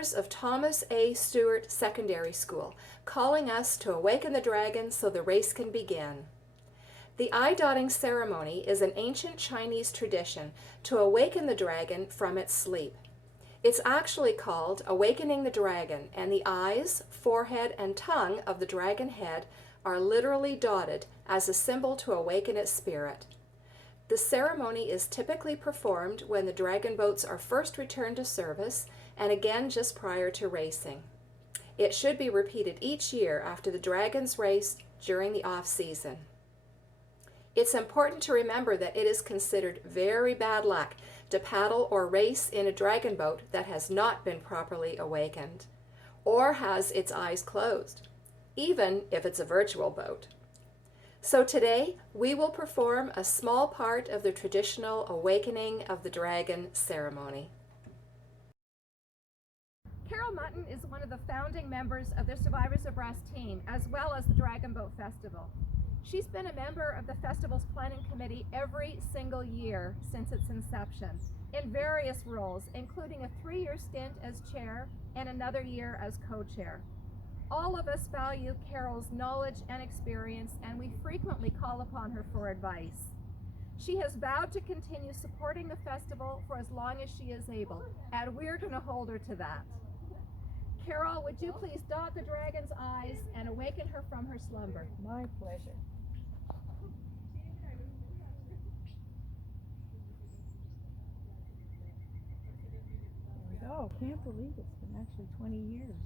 members of Thomas A. Stewart Secondary School, calling us to awaken the dragon so the race can begin. The eye-dotting ceremony is an ancient Chinese tradition to awaken the dragon from its sleep. It's actually called awakening the dragon, and the eyes, forehead, and tongue of the dragon head are literally dotted as a symbol to awaken its spirit. The ceremony is typically performed when the dragon boats are first returned to service and again just prior to racing. It should be repeated each year after the dragon's race during the off-season. It's important to remember that it is considered very bad luck to paddle or race in a dragon boat that has not been properly awakened or has its eyes closed, even if it's a virtual boat. So today, we will perform a small part of the traditional awakening of the dragon ceremony. Carol Mutton is one of the founding members of the Survivors Abreast team, as well as the Dragon Boat Festival. She's been a member of the festival's planning committee every single year since its inception, in various roles, including a 3-year stint as chair and another year as co-chair. All of us value Carol's knowledge and experience, and we frequently call upon her for advice. She has vowed to continue supporting the festival for as long as she is able, and we're going to hold her to that. Carol, would you please dot the dragon's eyes and awaken her from her slumber? My pleasure. There we go. Can't believe it's been actually 20 years.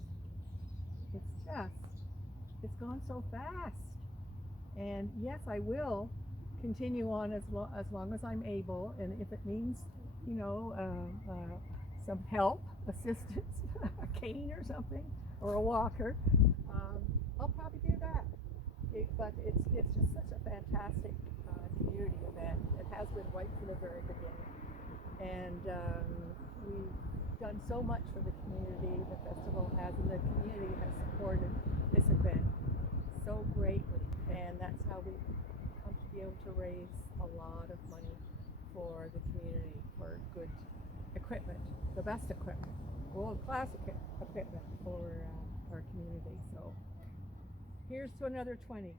It's gone so fast. And yes, I will continue on as long as I'm able, and if it means, some help, assistance, a cane or something, or a walker, I'll probably do that. But it's just such a fantastic community event. It has been right from the very beginning, and we've done so much for the community. The festival has, and the community has supported this event so greatly, and that's how we come to be able to raise a lot of money for the community, for good equipment, the best equipment, world-class equipment for our community. So here's to another 20.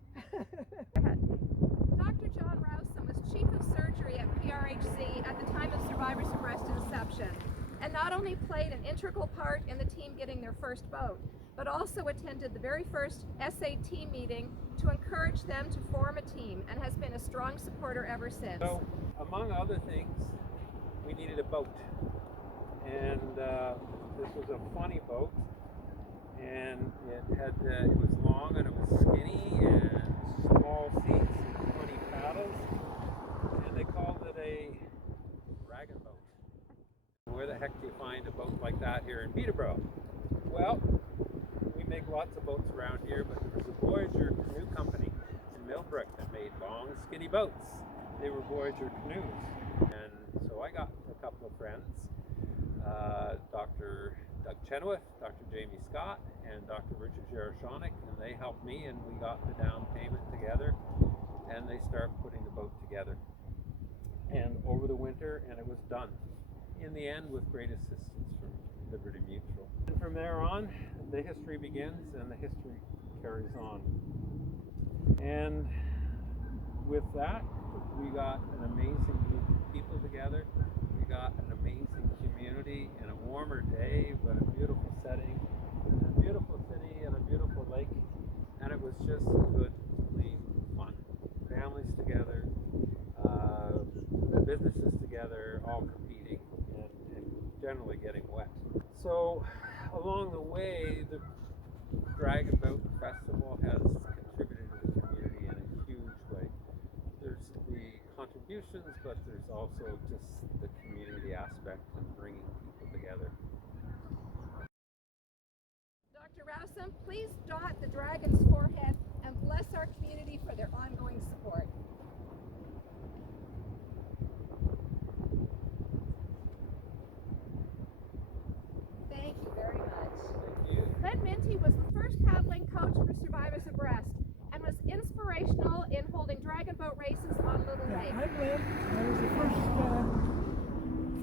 Dr. John Rowson was Chief of Surgery at PRHC at the time of Survivors Abreast inception, and not only played an integral part in the team getting their first boat, but also attended the very first SAT meeting to encourage them to form a team, and has been a strong supporter ever since. So, among other things, we needed a boat, and this was a funny boat, and it was long and it was skinny and small seats and 20 paddles, and they called it a dragon boat. Where the heck do you find a boat like that here in Peterborough? Well, we make lots of boats around here, but there was a Voyager Canoe Company in Millbrook that made long, skinny boats. They were Voyager canoes. And so I got a couple of friends, Dr. Doug Chenoweth, Dr. Jamie Scott, and Dr. Richard Jaroshonik, and they helped me, and we got the down payment together, and they started putting the boat together. And over the winter, and it was done. In the end, with great assistance from Liberty Mutual. And from there on, the history begins and the history carries on. And with that, we got an amazing group of people together. We got an amazing community in a warmer day, but a beautiful setting, and a beautiful city and a beautiful lake. And it was just good, clean fun. Families together, businesses together, all competing and generally getting wet. So along the way, the Dragon Boat Festival has contributed to the community in a huge way. There's the contributions, but there's also just the community aspect and bringing people together. Dr. Rowson, please dot the dragon's forehead and bless our community for their ongoing support. Thank you very much. Thank you. Len Minty was the first paddling coach for Survivors Abreast and was inspirational in holding dragon boat races on Little Lake. I'm Lynn. I was the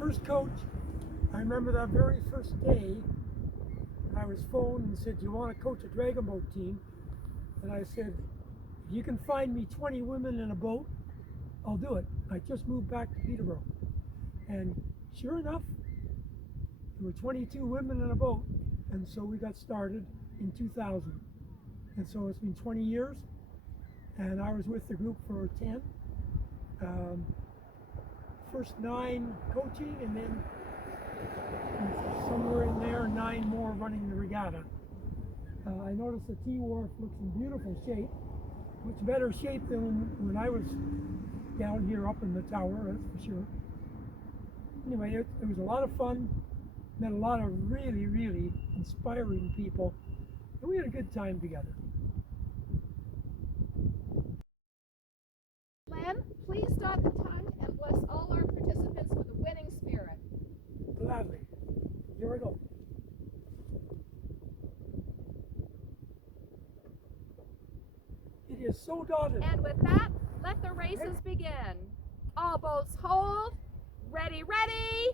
first coach. I remember that very first day was phoned and said, "Do you want to coach a dragon boat team?" And I said, "If you can find me 20 women in a boat, I'll do it." I just moved back to Peterborough. And sure enough, there were 22 women in a boat. And so we got started in 2000. And so it's been 20 years. And I was with the group for 10. First 9 coaching, and then somewhere in there, 9 more running the regatta. I noticed the T-Wharf looks in beautiful shape. Much better shape than when I was down here up in the tower, that's for sure. Anyway, it was a lot of fun. Met a lot of really, really inspiring people. And we had a good time together. Len, please dot the tongue and bless all our participants with a winning spirit. Gladly. Here we go. It is so dotted. And with that, let the races begin. All boats hold. Ready, ready.